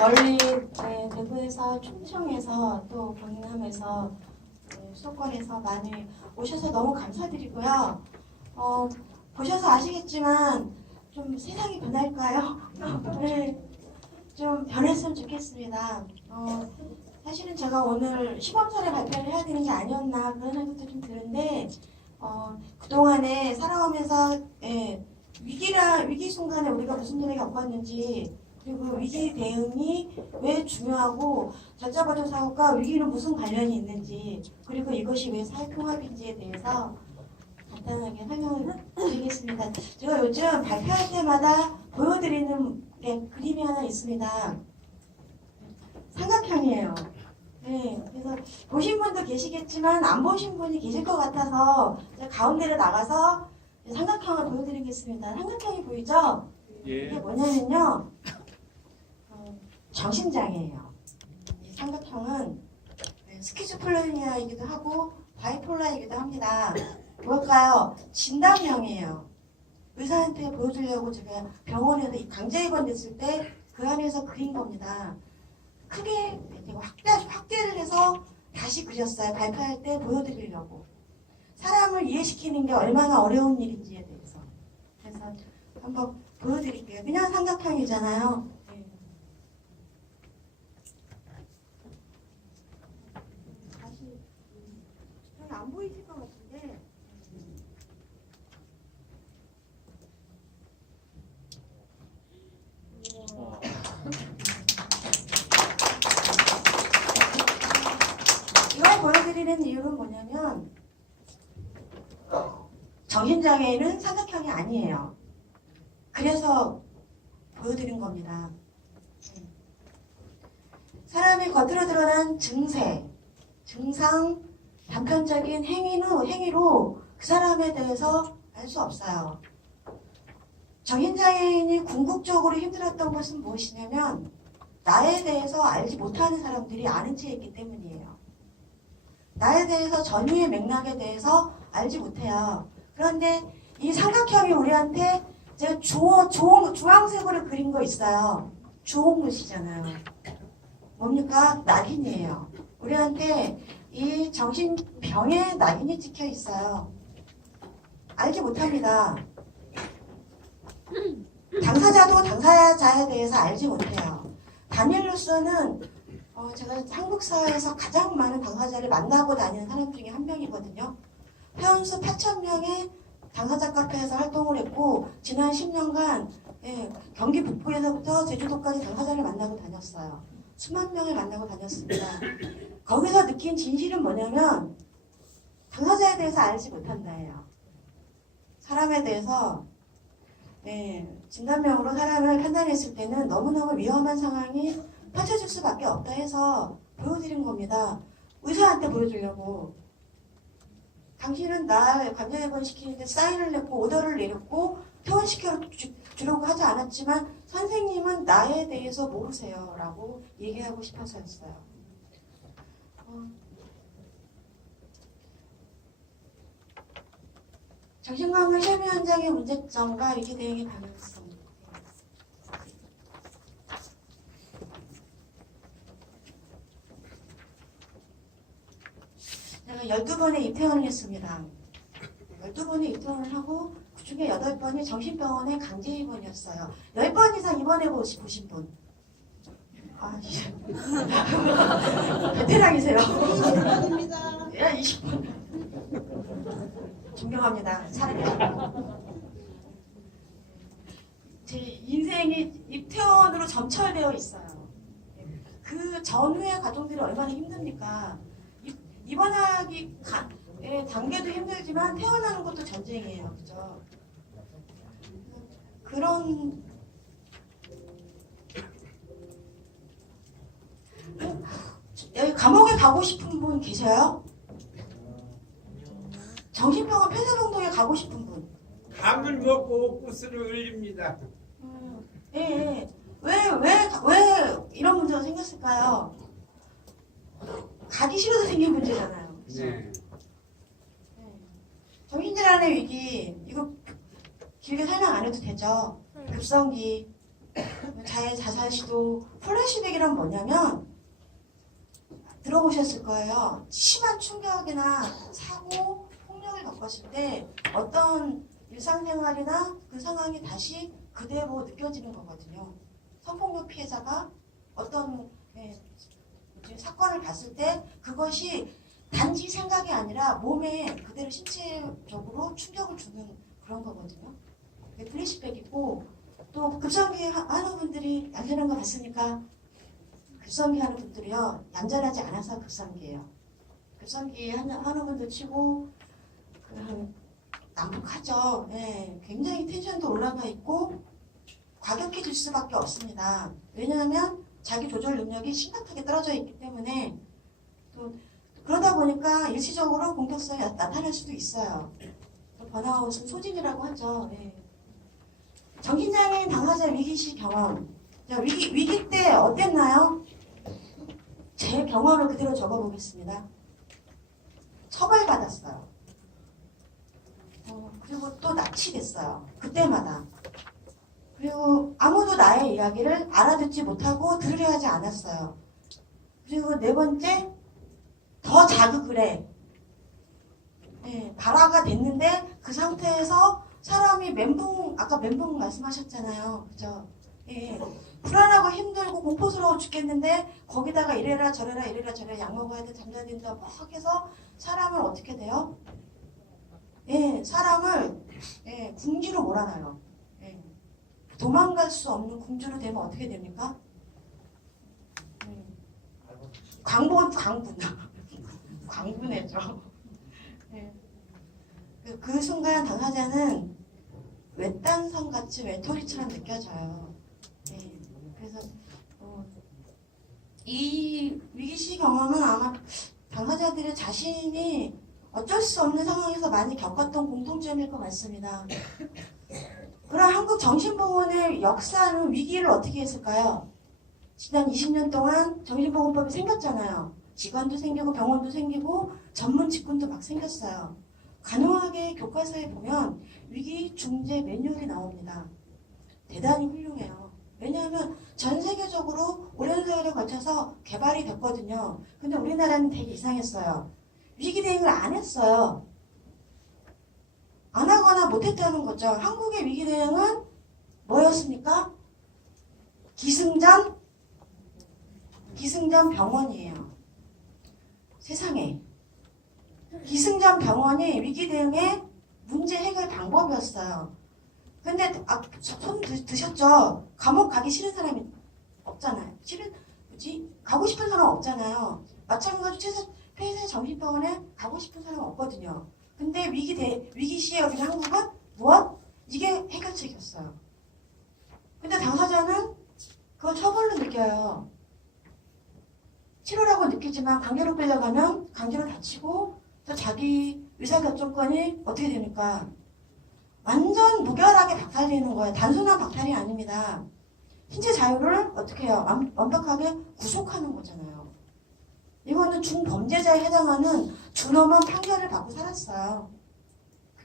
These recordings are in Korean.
멀리 대구에서 충청에서 또 경남에서 수도권에서 많이 오셔서 너무 감사드리고요. 보셔서 아시겠지만 좀 세상이 변할까요? 네, 좀 변했으면 좋겠습니다. 사실은 제가 오늘 시범설에 발표를 해야 되는 게 아니었나 그런 생각도 좀 드는데 그동안에 살아오면서 위기 순간에 우리가 무슨 일을 겪었는지 그리고 위기 대응이 왜 중요하고 전자버튼 사고과 위기는 무슨 관련이 있는지 그리고 이것이 왜 사회통합인지에 대해서 간단하게 설명을 드리겠습니다. 제가 요즘 발표할 때마다 보여드리는 그림이 하나 있습니다. 삼각형이에요. 네, 그래서 보신 분도 계시겠지만 안 보신 분이 계실 것 같아서 제가 가운데로 나가서 삼각형을 보여드리겠습니다. 삼각형이 보이죠? 예. 이게 뭐냐면요. 정신장애예요. 이 삼각형은 스키즈플레니아이기도 하고 바이폴라이기도 합니다. 뭘까요? 진단명이에요. 의사한테 보여주려고 제가 병원에서 강제 입원됐을 때 그 안에서 그린 겁니다. 크게 확대를 해서 다시 그렸어요. 발표할 때 보여드리려고. 사람을 이해시키는 게 얼마나 어려운 일인지에 대해서. 그래서 한번 보여드릴게요. 그냥 삼각형이잖아요. 네. 다시 좀 안 보이실 것 같은데. 이걸 보여드리는 이유는 뭐냐면 정신장애인은 삼각형이 아니에요. 그래서 보여드린 겁니다. 사람이 겉으로 드러난 증세, 증상, 단편적인 행위로 그 사람에 대해서 알 수 없어요. 정신장애인이 궁극적으로 힘들었던 것은 무엇이냐면 나에 대해서 알지 못하는 사람들이 아는 채 있기 때문이에요. 나에 대해서 전후의 맥락에 대해서 알지 못해요. 그런데 이 삼각형이 우리한테 제가 주황색으로 그린 거 있어요. 주홍글씨잖아요. 뭡니까? 낙인이에요. 우리한테 이 정신병에 낙인이 찍혀 있어요. 알지 못합니다. 당사자도 당사자에 대해서 알지 못해요. 다니엘로서는 제가 한국 사회에서 가장 많은 당사자를 만나고 다니는 사람 중에 한 명이거든요. 회원수 8,000명의 당사자 카페에서 활동을 했고 지난 10년간 경기 북부에서부터 제주도까지 당사자를 만나고 다녔어요. 수만 명을 만나고 다녔습니다. 거기서 느낀 진실은 뭐냐면 당사자에 대해서 알지 못한다예요. 사람에 대해서 진단명으로 사람을 판단했을 때는 너무너무 위험한 상황이 펼쳐질 수밖에 없다 해서 보여드린 겁니다. 의사한테 보여주려고. 당신은 날 감정입원 시키는데 사인을 냈고 오더를 내렸고 퇴원시켜 주려고 하지 않았지만 선생님은 나에 대해서 모르세요 라고 얘기하고 싶어서였어요. 정신건강 실무 현장의 문제점과 위기 대응의 방향성. 제가 12번의 입퇴원을 했습니다. 12번의 입퇴원을 하고 그 중에 8번이 정신병원에 강제 입원이었어요. 10번 이상 입원해보신 분. 아, 베테랑이세요. 20번입니다. 예, 20번. 존경합니다. 사랑해요. 제 인생이 입퇴원으로 점철되어 있어요. 그 전후의 과정들이 얼마나 힘듭니까? 입원하기 단계도 힘들지만 태어나는 것도 전쟁이에요. 그죠? 그런 여기 감옥에 가고 싶은 분 계셔요? 정신병원 폐쇄병동에 가고 싶은 분. 밥을 먹고 옥구슬을 흘립니다. 예. 왜 이런 문제가 생겼을까요? 가기 싫어서 생긴 문제잖아요. 그렇죠? 네. 정신질환의 위기 이거 길게 설명 안 해도 되죠. 급성기 자살 시도, 플래시백이란 뭐냐면 들어보셨을 거예요. 심한 충격이나 사고, 폭력을 겪었을 때 어떤 일상생활이나 그 상황이 다시 그대로 느껴지는 거거든요. 성폭력 피해자가 어떤 사건을 봤을 때 그것이 단지 생각이 아니라 몸에 그대로 신체적으로 충격을 주는 그런 거거든요. 플래시백이고, 또 급성기 하는 분들이 얌전한 거 봤습니까? 급성기 하는 분들이요, 얌전하지 않아서 급성기예요. 급성기 하는 분들 치고 난폭하죠. 네, 굉장히 텐션도 올라가 있고 과격해질 수밖에 없습니다. 왜냐하면 자기 조절 능력이 심각하게 떨어져 있기 때문에, 또 그러다 보니까 일시적으로 공격성이 나타날 수도 있어요. 또 번아웃은 소진이라고 하죠. 네. 정신장애인 당사자 위기시 경험. 자, 위기 때 어땠나요? 제 경험을 그대로 적어보겠습니다. 처벌받았어요. 그리고 또 납치됐어요. 그때마다. 그리고 아무도 나의 이야기를 알아듣지 못하고 들으려 하지 않았어요. 그리고 네 번째, 더 자극을 해. 네, 발화가 됐는데 그 상태에서 사람이 아까 멘붕 말씀하셨잖아요. 그죠? 예. 불안하고 힘들고 공포스러워 죽겠는데 거기다가 이래라 저래라 약 먹어야 돼, 잠자야 된다 막 해서 사람을 어떻게 돼요? 예, 사람을 궁지로 몰아넣어요. 예. 도망갈 수 없는 궁지로 되면 어떻게 됩니까? 광분해죠. 예. 그 순간 당사자는 외딴섬같이 외톨이처럼 느껴져요. 예. 그래서 이 위기시 경험은 아마 당사자들의 자신이 어쩔 수 없는 상황에서 많이 겪었던 공통점일 것 같습니다. 그럼 한국 정신보건의 역사는 위기를 어떻게 했을까요? 지난 20년 동안 정신보건법이 생겼잖아요. 기관도 생기고 병원도 생기고 전문 직군도 막 생겼어요. 간호학의 교과서에 보면 위기 중재 매뉴얼이 나옵니다. 대단히 훌륭해요. 왜냐하면 전 세계적으로 오랜 세월에 걸쳐서 개발이 됐거든요. 근데 우리나라는 되게 이상했어요. 위기 대응을 안 했어요. 안 하거나 못했다는 거죠. 한국의 위기 대응은 뭐였습니까? 기승전 병원이에요. 세상에. 기승전 병원이 위기 대응의 문제 해결 방법이었어요. 근데 손 드셨죠? 감옥 가기 싫은 사람이 없잖아요. 가고 싶은 사람 없잖아요. 마찬가지로 폐쇄 정신병원에 가고 싶은 사람 없거든요. 근데 위기 시에 우리 한국은 무엇? 이게 해결책이었어요. 근데 당사자는 그걸 처벌로 느껴요. 치료라고 느끼지만 강제로 끌려가면 강제로 다치고 또 자기 의사결정권이 어떻게 됩니까? 완전 무결하게 박탈되는 거예요. 단순한 박탈이 아닙니다. 신체 자유를 어떻게 해요? 완벽하게 구속하는 거잖아요. 이거는 중범죄자에 해당하는 준엄한 판결을 받고 살았어요.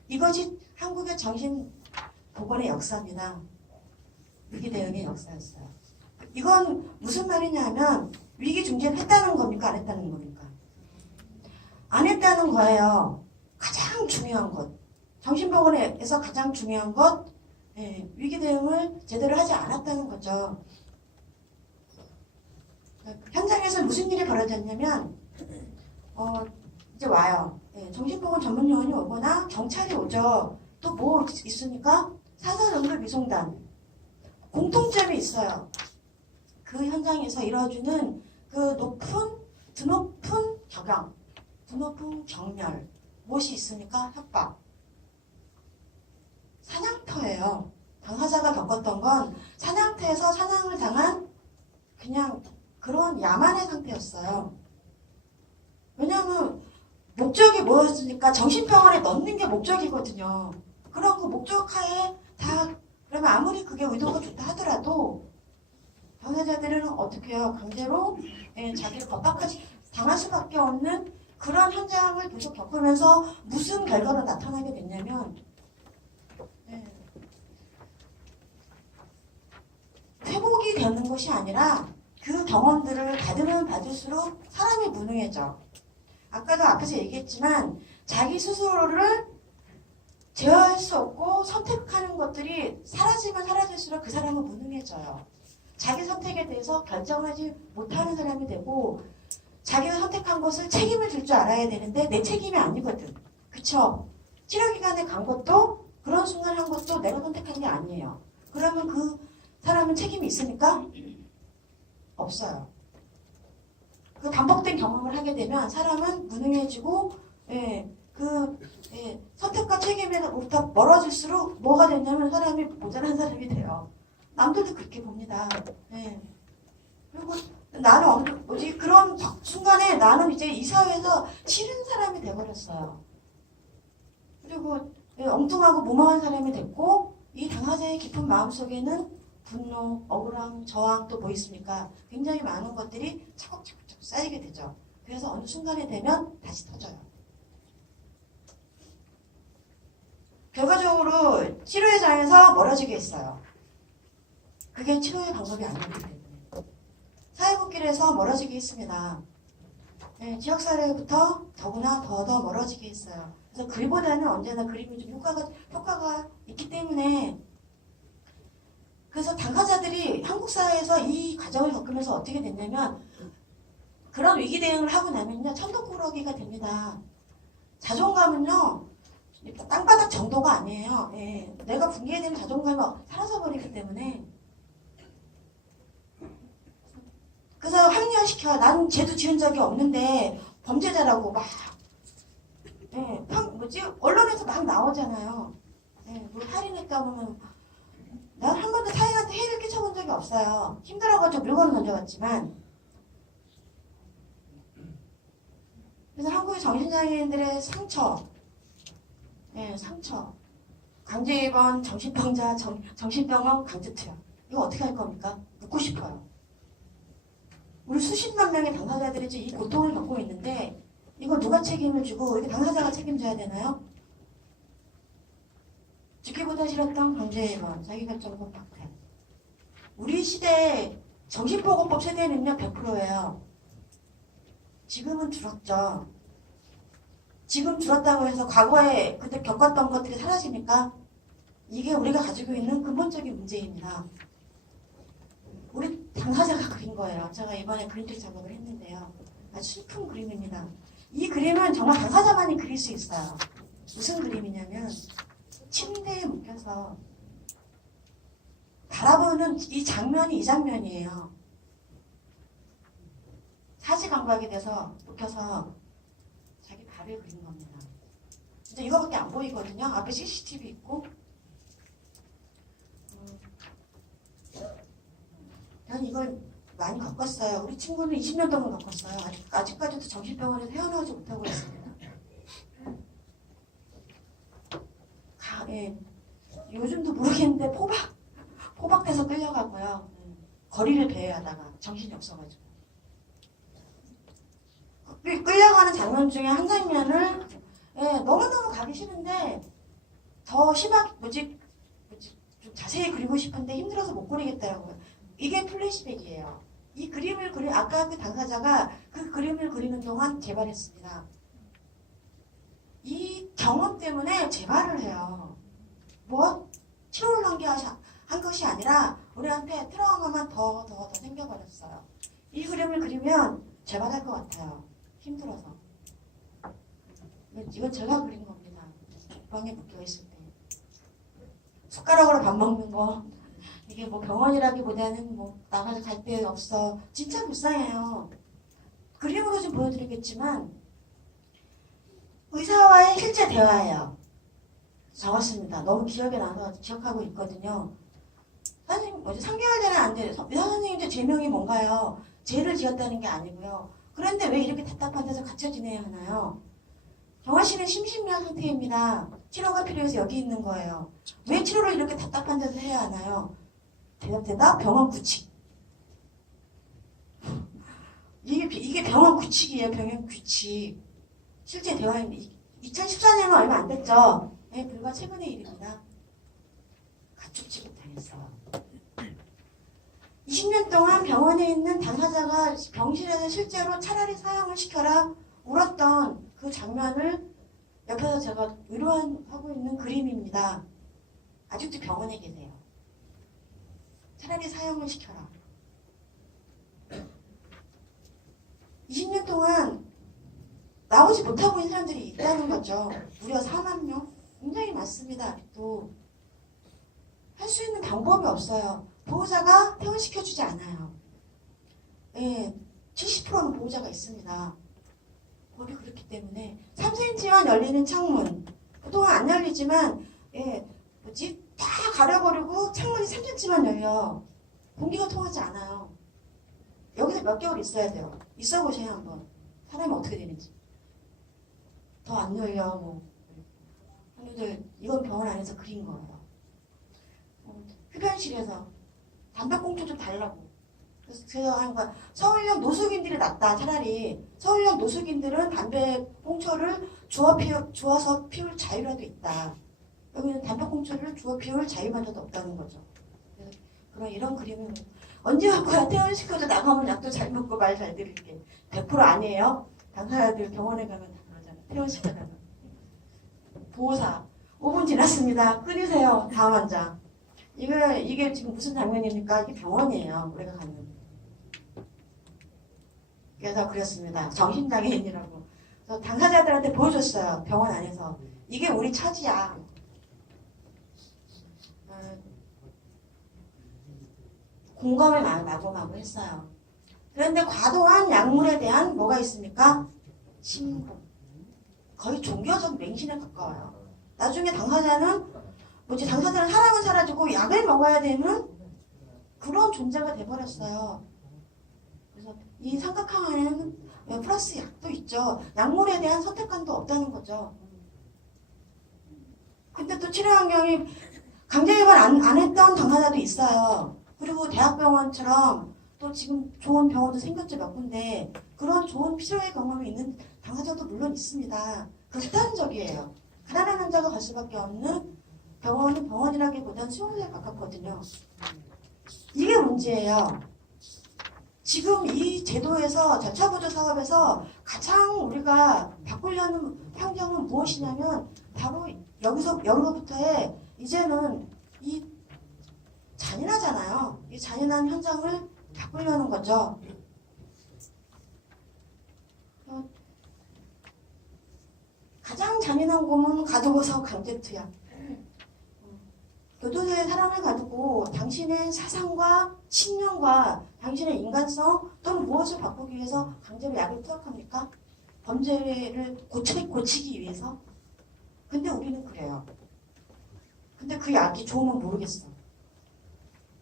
이것이 한국의 정신보건의 역사입니다. 위기 대응의 역사였어요. 이건 무슨 말이냐면 위기 중재를 했다는 겁니까? 안 했다는 겁니까? 안 했다는 거예요. 가장 중요한 것. 정신보건에서 가장 중요한 것, 위기 대응을 제대로 하지 않았다는 거죠. 현장에서 무슨 일이 벌어졌냐면 이제 와요. 정신보건 전문 요원이 오거나 경찰이 오죠. 또 뭐 있습니까? 사설응급위송단. 공통점이 있어요. 그 현장에서 이루어지는 그 드높은 격앙, 드높은 경멸. 무엇이 있습니까? 협박. 사냥터예요. 당사자가 겪었던 건 사냥터에서 사냥을 당한 그냥 그런 야만의 상태였어요. 왜냐하면 목적이 뭐였습니까? 정신병원에 넣는 게 목적이거든요. 그런 그 목적하에 다 그러면 아무리 그게 의도가 좋다 하더라도 당사자들은 어떻게 해요? 강제로 자기를 법박하지 당할 수밖에 없는 그런 현장을 계속 겪으면서 무슨 결과가 나타나게 됐냐면 회복이 겪는 것이 아니라 그 경험들을 받으면 받을수록 사람이 무능해져. 아까도 앞에서 얘기했지만 자기 스스로를 제어할 수 없고 선택하는 것들이 사라지면 사라질수록 그 사람은 무능해져요. 자기 선택에 대해서 결정하지 못하는 사람이 되고 자기가 선택한 것을 책임을 질 줄 알아야 되는데 내 책임이 아니거든. 그쵸? 치료기관에 간 것도 그런 순간 한 것도 내가 선택한 게 아니에요. 그러면 그 사람은 책임이 있습니까? 없어요. 그 반복된 경험을 하게 되면 사람은 무능해지고 선택과 책임에서부터 멀어질수록 뭐가 되냐면 사람이 모자란 사람이 돼요. 남들도 그렇게 봅니다. 예. 그리고 나는 그런 순간에 나는 이제 이 사회에서 싫은 사람이 돼버렸어요. 그리고 엉뚱하고 무모한 사람이 됐고 이 당사자의 깊은 마음속에는 분노, 억울함, 저항 또 뭐 있습니까? 굉장히 많은 것들이 차곡차곡 쌓이게 되죠. 그래서 어느 순간에 되면 다시 터져요. 결과적으로 치료의 장에서 멀어지게 했어요. 그게 치료의 방법이 아니기 때문에. 사회복귀에서 멀어지게 했습니다. 네, 지역사회부터 더구나 더 멀어지게 했어요. 그래서 글보다는 언제나 그림이 좀 효과가 있기 때문에 그래서 당사자들이 한국 사회에서 이 과정을 겪으면서 어떻게 됐냐면 그런 위기 대응을 하고 나면요 천덕꾸러기가 됩니다. 자존감은요 땅바닥 정도가 아니에요. 예, 내가 붕괴되면 자존감이 사라져버리기 때문에 그래서 합리화시켜. 나는 죄도 지은 적이 없는데 범죄자라고 막 언론에서 막 나오잖아요. 뭐 살인했다 보면 난 한 번도 타인한테 해를 끼쳐본 적이 없어요. 힘들어가지고 물건을 던져갔지만. 그래서 한국의 정신장애인들의 상처, 상처, 강제 입원, 정신병자, 정신병원, 강제투약. 이거 어떻게 할 겁니까? 묻고 싶어요. 우리 수십만 명의 당사자들이 지금 이 고통을 겪고 있는데 이거 누가 책임을 지고 이게 당사자가 책임져야 되나요? 죽기보다 싫었던 강제 입원, 자기결정권 박탈. 우리 시대 정신보건법 세대 능력 100%예요. 지금은 줄었죠. 지금 줄었다고 해서 과거에 그때 겪었던 것들이 사라집니까? 이게 우리가 가지고 있는 근본적인 문제입니다. 우리 당사자가 그린 거예요. 제가 이번에 그림책 작업을 했는데요. 아주 슬픈 그림입니다. 이 그림은 정말 당사자만이 그릴 수 있어요. 무슨 그림이냐면 침대에 묶여서 바라보는 이 장면이에요. 사지감각이 돼서 묶여서 자기 발을 그린 겁니다. 진짜 이거밖에 안 보이거든요. 앞에 CCTV 있고. 난 이걸 많이 겪었어요. 우리 친구는 20년 동안 겪었어요. 아직까지도 정신병원에서 헤어나오지 못하고 있습니다. 요즘도 모르겠는데 포박돼서 끌려가고요. 거리를 배회하다가 정신이 없어가지고. 끌려가는 장면 중에 한 장면을 너무너무 가기 싫은데 더 심하게 좀 자세히 그리고 싶은데 힘들어서 못 그리겠더라고요. 이게 플래시백이에요. 이 그림을 아까 그 당사자가 그 그림을 그리는 동안 재발했습니다. 이 경험 때문에 재발을 해요. 치료를 한 것이 아니라 우리한테 트라우마만 더 생겨버렸어요. 이 그림을 그리면 재발할 것 같아요. 힘들어서. 이건 제가 그린 겁니다. 방에 묶여있을 때. 숟가락으로 밥 먹는 거. 이게 병원이라기보다는 나가서 갈 데 없어. 진짜 불쌍해요. 그림으로 좀 보여드리겠지만 의사와의 실제 대화예요. 적었습니다. 너무 기억에 나서 기억하고 있거든요. 선생님, 3개월 전에 안 돼요. 의사 선생님들 죄명이 뭔가요? 죄를 지었다는 게 아니고요. 그런데 왜 이렇게 답답한 데서 갇혀 지내야 하나요? 경화 씨는 심신미약 상태입니다. 치료가 필요해서 여기 있는 거예요. 왜 치료를 이렇게 답답한 데서 해야 하나요? 대답 병원 구칙. 이게 병원 구칙이에요. 병원 규칙. 실제 대화입니다. 2014년은 얼마 안 됐죠. 불과 최근의 일입니다. 가축 취급당했어요. 20년 동안 병원에 있는 당사자가 병실에서 실제로 차라리 사형을 시켜라 울었던 그 장면을 옆에서 제가 의료하고 있는 그림입니다. 아직도 병원에 계세요. 차라리 사형을 시켜라. 20년 동안 나오지 못하고 있는 사람들이 있다는 거죠. 무려 4만 명? 굉장히 많습니다. 아직도. 할 수 있는 방법이 없어요. 보호자가 퇴원시켜주지 않아요. 예, 70%는 보호자가 있습니다. 법이 그렇기 때문에 3cm만 열리는 창문 그동안 안 열리지만 다 가려버리고 창문이 3cm만 열려. 공기가 통하지 않아요. 여기서 몇 개월 있어야 돼요. 있어 보세요 한번. 사람이 어떻게 되는지. 더 안 열려 뭐. 언니들 이건 병원 안에서 그린 거예요. 흡연실에서 담배꽁초 좀 달라고. 그래서 제가 한 거야. 서울역 노숙인들이 낫다. 차라리 서울역 노숙인들은 담배꽁초를 주워서 피울 자유라도 있다. 여기는 담배꽁초를 주워 피울 자유마저도 없다는 거죠. 그래서 그런 이런 그림은 언제 갈 거야? 퇴원시켜도 나가면 약도 잘 먹고 말 잘 들을게. 100% 아니에요. 당사자들 병원에 가면 다 그러잖아. 퇴원시켜달라고. 보호사 5분 지났습니다. 끊으세요. 다음 환자. 이게 지금 무슨 장면입니까? 이게 병원이에요. 우리가 가는. 그래서 그랬습니다. 정신장애인이라고. 그래서 당사자들한테 보여줬어요. 병원 안에서. 이게 우리 처지야. 공감이 마구마구 했어요. 그런데 과도한 약물에 대한 뭐가 있습니까? 신고. 거의 종교적 맹신에 가까워요. 나중에 당사자는 당사자는 사람은 사라지고 약을 먹어야 되는 그런 존재가 돼버렸어요. 그래서 이 삼각항에는 플러스 약도 있죠. 약물에 대한 선택관도 없다는 거죠. 근데 또 치료 환경이 강제입원 안 했던 당사자도 있어요. 그리고 대학병원처럼 또 지금 좋은 병원도 생겼죠, 몇 군데. 그런 좋은 필요의 경험이 있는 당사자도 물론 있습니다. 극단적이에요. 가난한 환자가 갈 수밖에 없는 병원은 병원이라기보다는 수용소에 가깝거든요. 이게 문제예요. 지금 이 제도에서 절차보조 사업에서 가장 우리가 바꾸려는 환경은 무엇이냐면 바로 여기서부터의 이제는 이 잔인하잖아요. 이 잔인한 현장을 바꾸려는 거죠. 가장 잔인한 고문 가두고서 강제투약. 교도소에 사람을 가두고 당신의 사상과 신념과 당신의 인간성 또는 무엇을 바꾸기 위해서 강제로 약을 투약합니까? 범죄를 고치기 위해서? 근데 우리는 그래요. 근데 그 약이 좋으면 모르겠어.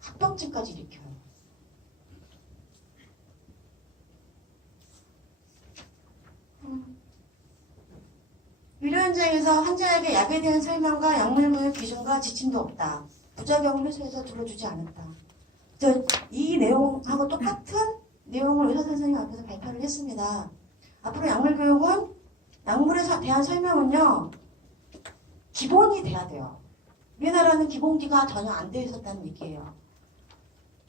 합병증까지 일으켜요. 의료 현장에서 환자에게 약에 대한 설명과 약물 구입 기준과 지침도 없다. 부작용을 회사에서 들어주지 않았다. 이 내용하고 똑같은 내용을 의사 선생님 앞에서 발표를 했습니다. 앞으로 약물 교육은 약물에 대한 설명은요. 기본이 돼야 돼요. 우리나라는 기본기가 전혀 안 돼 있었다는 얘기예요.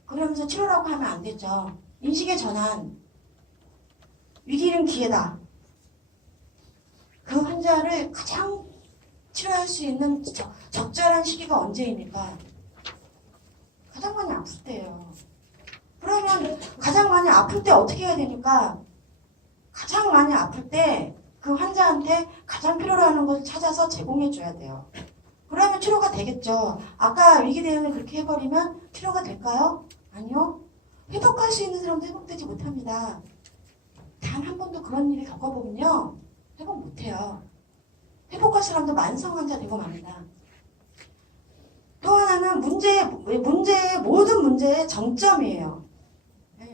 그러면서 치료라고 하면 안 되죠. 인식의 전환. 위기는 기회다. 그 환자를 가장 치료할 수 있는 적절한 시기가 언제입니까? 가장 많이 아플 때예요. 그러면 가장 많이 아플 때 어떻게 해야 됩니까? 가장 많이 아플 때 그 환자한테 가장 필요로 하는 것을 찾아서 제공해 줘야 돼요. 그러면 치료가 되겠죠. 아까 위기 대응을 그렇게 해버리면 치료가 될까요? 아니요. 회복할 수 있는 사람도 회복되지 못합니다. 단 한 번도 그런 일을 겪어보면요. 회복 못해요. 회복할 사람도 만성 환자 되고 맙니다. 또 하나는 모든 문제의 정점이에요.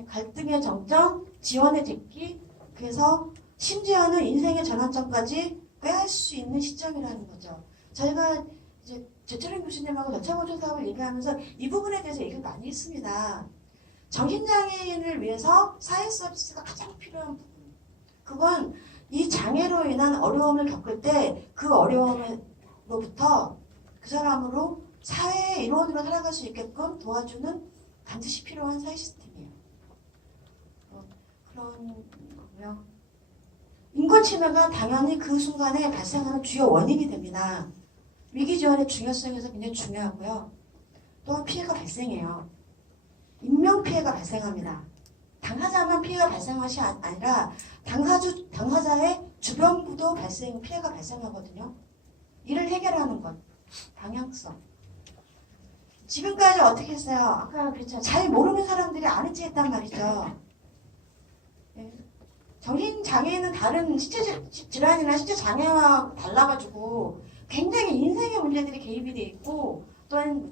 갈등의 정점, 지원의 됐기, 그래서 심지어는 인생의 전환점까지 꾀할 수 있는 시점이라는 거죠. 저희가 이제 제철인 교수님하고 절차보조 사업을 얘기하면서 이 부분에 대해서 얘기를 많이 했습니다. 정신장애인을 위해서 사회 서비스가 가장 필요한 부분. 그건 이 장애로 인한 어려움을 겪을 때 그 어려움으로부터 그 사람으로 사회의 일원으로 살아갈 수 있게끔 도와주는 반드시 필요한 사회 시스템이에요. 그런 거고요. 인권 침해가 당연히 그 순간에 발생하는 주요 원인이 됩니다. 위기 지원의 중요성에서 굉장히 중요하고요. 또한 피해가 발생해요. 인명 피해가 발생합니다. 당사자만 피해가 발생한 것이 아니라 당사자의 주변부도 피해가 발생하거든요. 이를 해결하는 것, 방향성. 지금까지 어떻게 했어요? 아까 그랬잖아요. 잘 모르는 사람들이 아는 체 했단 말이죠. 정신장애는 다른 신체 질환이나 신체 장애와 달라가지고 굉장히 인생의 문제들이 개입이 돼 있고 또한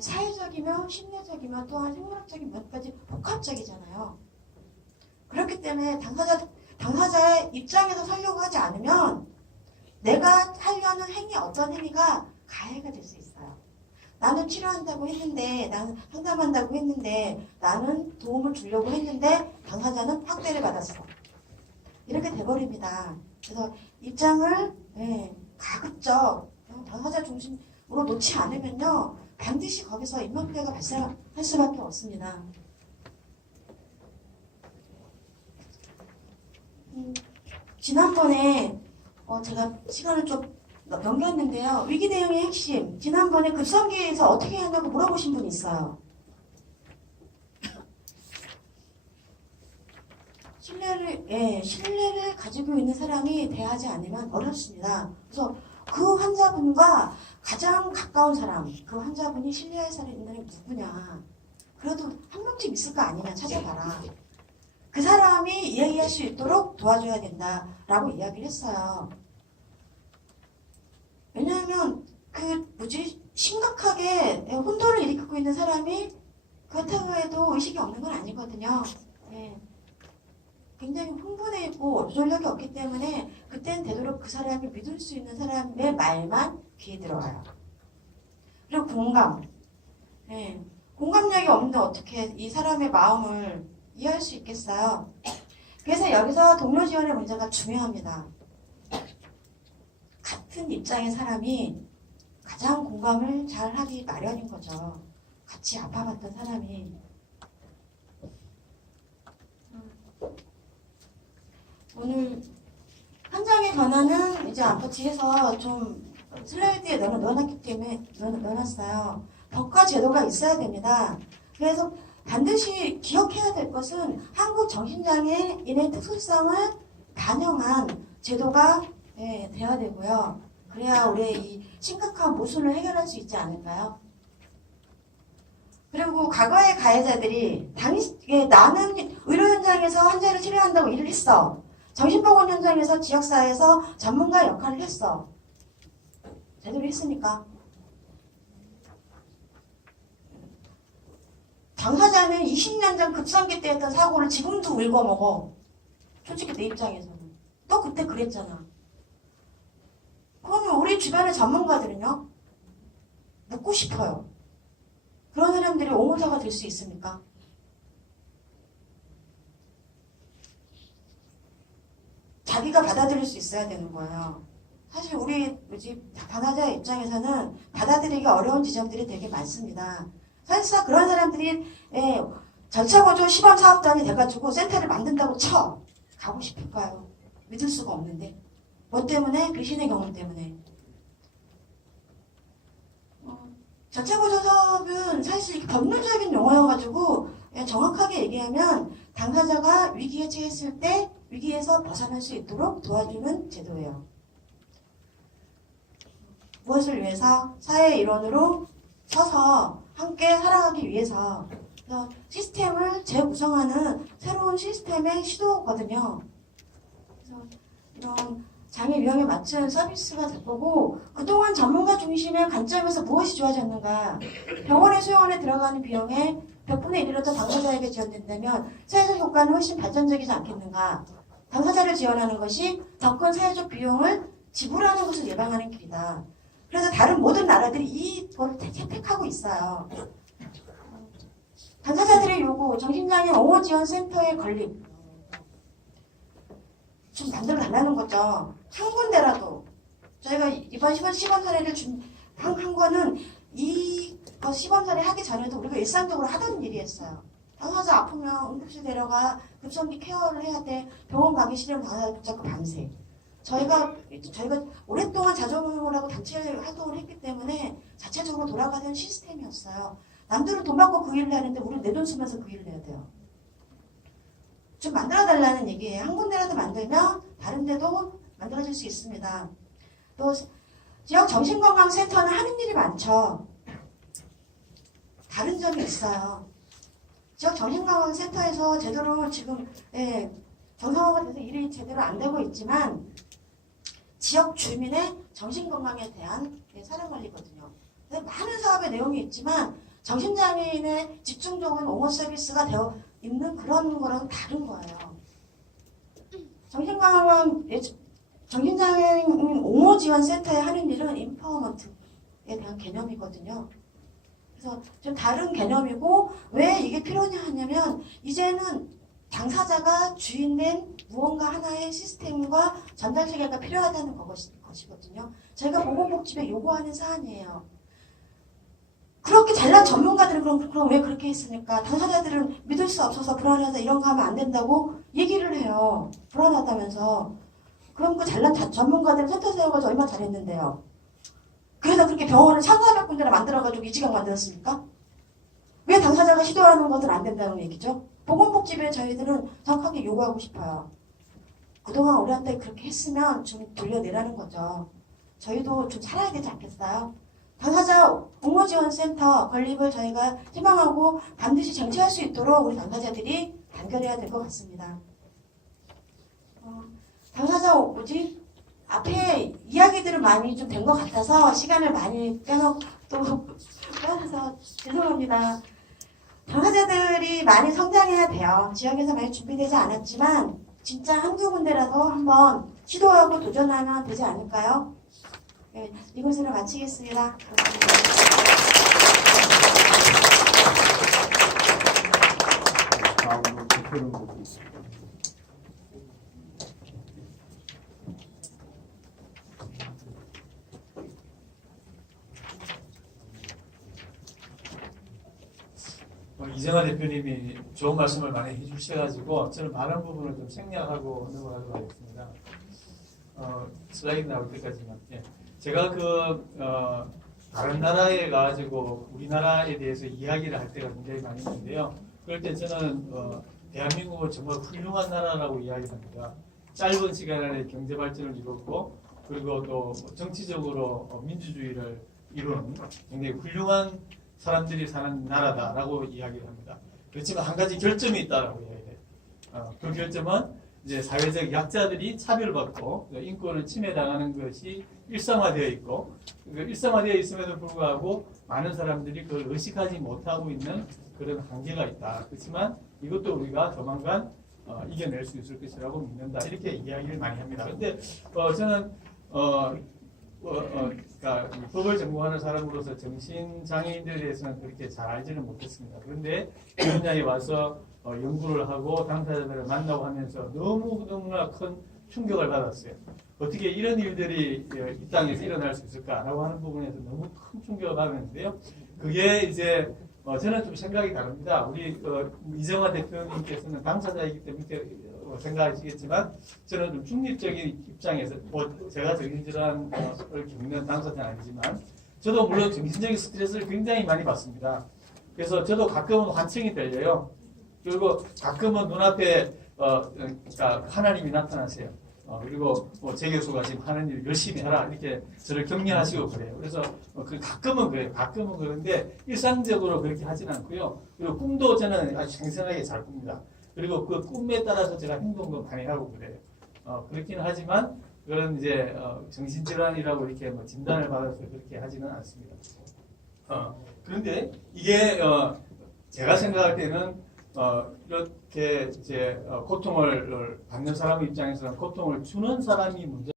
사회적이며 심리적이며 또한 생물학적인 면까지 복합적이잖아요. 그렇기 때문에 당사자의 입장에서 살려고 하지 않으면 내가 하려는 어떤 행위가 가해가 될 수 있어요. 나는 치료한다고 했는데, 나는 상담한다고 했는데, 나는 도움을 주려고 했는데 당사자는 학대를 받았어. 이렇게 돼버립니다. 그래서 입장을 가급적 당사자 중심으로 놓지 않으면요 반드시 거기서 인명피해가 발생할 수밖에 없습니다. 지난번에 제가 시간을 좀 넘겼는데요. 위기 대응의 핵심. 지난번에 급성기에서 어떻게 하냐고 물어보신 분이 있어요. 신뢰를 가지고 있는 사람이 대하지 않으면 어렵습니다. 그래서 그 환자분과 가장 가까운 사람, 그 환자분이 신뢰할 사람이 누구냐. 그래도 한 명쯤 있을 거 아니냐 찾아봐라. 그 사람이 이야기할 수 있도록 도와줘야 된다라고 이야기를 했어요. 왜냐하면 심각하게 혼돈을 일으키고 있는 사람이 그렇다고 해도 의식이 없는 건 아니거든요. 굉장히 흥분해 있고 조절력이 없기 때문에 그때는 되도록 그 사람이 믿을 수 있는 사람의 말만 귀에 들어와요. 그리고 공감. 공감력이 없는데 어떻게 이 사람의 마음을 이해할 수 있겠어요? 그래서 여기서 동료 지원의 문제가 중요합니다. 같은 입장의 사람이 가장 공감을 잘 하기 마련인 거죠. 같이 아파봤던 사람이. 오늘 현장의 변화는 이제 아까 뒤에서 좀 슬라이드에 넣어놨기 때문에 넣어놨어요. 법과 제도가 있어야 됩니다. 그래서 반드시 기억해야 될 것은 한국 정신장애인의 특수성을 반영한 제도가 돼야 되고요. 그래야 우리의 이 심각한 모순을 해결할 수 있지 않을까요? 그리고 과거의 가해자들이 나는 의료 현장에서 환자를 치료한다고 일을 했어. 정신보건 현장에서 지역사회에서 전문가 역할을 했어. 제대로 했습니까? 당사자는 20년 전 급성기 때 했던 사고를 지금도 울고먹어. 솔직히 내 입장에서는. 또 그때 그랬잖아. 그러면 우리 주변의 전문가들은요? 묻고 싶어요. 그런 사람들이 옹호자가 될 수 있습니까? 자기가 받아들일 수 있어야 되는 거예요. 사실 우리 당사자 입장에서는 받아들이기 어려운 지점들이 되게 많습니다. 사실상 그런 사람들이 전차보조 시범사업단이 돼가지고 센터를 만든다고 쳐. 가고 싶을까요? 믿을 수가 없는데. 뭐 때문에? 귀신의 경험 때문에. 전차보조 사업은 사실 법률적인 용어여가지고 정확하게 얘기하면 당사자가 위기에 처했을 때 위기에서 벗어날 수 있도록 도와주는 제도예요. 무엇을 위해서? 사회의 일원으로 서서 함께 살아가기 위해서 시스템을 재구성하는 새로운 시스템의 시도거든요. 그래서 이런 장애 유형에 맞춘 서비스가 될 거고 그동안 전문가 중심의 관점에서 무엇이 좋아졌는가? 병원의 수용원에 들어가는 비용의 100분의 1이라도 당사자에게 지원된다면 사회적 효과는 훨씬 발전적이지 않겠는가? 당사자를 지원하는 것이 더 큰 사회적 비용을 지불하는 것을 예방하는 길이다. 그래서 다른 모든 나라들이 이걸 채택하고 있어요. 당사자들의 요구, 정신장애 옹호지원센터의 건립 좀 만들어 달라는 거죠. 한 군데라도 저희가 이번 시범 사례를 한 거는 이거 시범 사례 하기 전에도 우리가 일상적으로 하던 일이었어요. 당사자 아프면 응급실 데려가 급성기 케어를 해야 돼. 병원 가기 싫으면 당사자 붙잡고 밤새. 저희가 오랫동안 자조문하고 단체 활동을 했기 때문에 자체적으로 돌아가는 시스템이었어요. 남들은 돈 받고 그 일을 하는데 우리는 내 돈 쓰면서 그 일을 해야 돼요. 좀 만들어달라는 얘기예요. 한 군데라도 만들면 다른 데도 만들어질 수 있습니다. 또 지역 정신건강센터는 하는 일이 많죠. 다른 점이 있어요. 지역 정신건강센터에서 제대로 지금 정상화가 돼서 일이 제대로 안 되고 있지만 지역 주민의 정신건강에 대한 사랑관리거든요. 많은 사업의 내용이 있지만 정신장애인의 집중적인 옹호 서비스가 되어 있는 그런 거랑 다른 거예요. 정신장애인 옹호 지원 센터에 하는 일은 인파워먼트에 대한 개념이거든요. 그래서 좀 다른 개념이고 왜 이게 필요냐 하냐면 이제는 당사자가 주인된 무언가 하나의 시스템과 전달 체계가 필요하다는 것이거든요. 저희가 보건복지부에 요구하는 사안이에요. 그렇게 잘난 전문가들은 그럼 왜 그렇게 했습니까? 당사자들은 믿을 수 없어서 불안해서 이런 거 하면 안 된다고 얘기를 해요. 불안하다면서. 그럼 그 잘난 전문가들은 센터 세워가지고 얼마나 잘했는데요. 그래서 그렇게 병원을 1,400군데나 만들어가지고 이 지경 만들었습니까? 왜 당사자가 시도하는 것은 안 된다는 얘기죠? 보건복지부에 저희들은 정확하게 요구하고 싶어요. 그동안 우리한테 그렇게 했으면 좀 돌려내라는 거죠. 저희도 좀 살아야 되지 않겠어요? 당사자 옹호지원센터 건립을 저희가 희망하고 반드시 쟁취할 수 있도록 우리 당사자들이 단결해야 될 것 같습니다. 당사자 앞에 이야기들은 많이 좀 된 것 같아서 시간을 많이 빼서 죄송합니다. 당사자들이 많이 성장해야 돼요. 지역에서 많이 준비되지 않았지만 진짜 한두 군데라도 한번 시도하고 도전하면 되지 않을까요? 네, 이것으로 마치겠습니다. 다음으로 대표를 보겠습니다. 이정아 대표님이 좋은 말씀을 많이 해주셔가지고 저는 많은 부분을 좀 생략하고 넘어가도록 하겠습니다. 슬라이드 나올 때까지만. 예. 제가 다른 나라에 가가지고 우리나라에 대해서 이야기를 할 때가 굉장히 많이 있는데요. 그럴 때 저는 대한민국은 정말 훌륭한 나라라고 이야기합니다. 짧은 시간 안에 경제 발전을 이뤘고 그리고 또 정치적으로 민주주의를 이룬 굉장히 훌륭한 사람들이 사는 나라다라고 이야기를 합니다. 그렇지만 한 가지 결점이 있다라고 이야기해요. 그 결점은 이제 사회적 약자들이 차별받고 인권을 침해당하는 것이 일상화되어 있고 일상화되어 있음에도 불구하고 많은 사람들이 그걸 의식하지 못하고 있는 그런 한계가 있다. 그렇지만 이것도 우리가 조만간 이겨낼 수 있을 것이라고 믿는다. 이렇게 이야기를 많이 합니다. 그런데 저는 그러니까 법을 전공하는 사람으로서 정신장애인들에 대해서는 그렇게 잘 알지는 못했습니다. 그런데 이 분야에 와서 연구를 하고 당사자들을 만나고 하면서 너무나 큰 충격을 받았어요. 어떻게 이런 일들이 이 땅에서 일어날 수 있을까라고 하는 부분에서 너무 큰 충격을 받았는데요. 그게 이제 저는 좀 생각이 다릅니다. 우리 이정아 대표님께서는 당사자이기 때문에 생각하시겠지만 저는 좀 중립적인 입장에서 제가 정신질환을 겪는 당사자는 아니지만 저도 물론 정신적인 스트레스를 굉장히 많이 받습니다. 그래서 저도 가끔은 환청이 들려요. 그리고 가끔은 눈앞에 그러니까 하나님이 나타나세요. 그리고 제 교수가 지금 하는 일 열심히 하라 이렇게 저를 격려하시고 그래요. 그래서 가끔은 그래요. 가끔은 그런데 일상적으로 그렇게 하진 않고요. 그리고 꿈도 저는 아주 생생하게 잘 꿉니다. 그리고 그 꿈에 따라서 제가 행동도 많이 하고 그래요. 그렇기는 하지만 그런 이제 정신질환이라고 이렇게 뭐 진단을 받아서 그렇게 하지는 않습니다. 그런데 이게 제가 생각할 때는 이렇게 이제 고통을 받는 사람 입장에서는 고통을 주는 사람이 문제.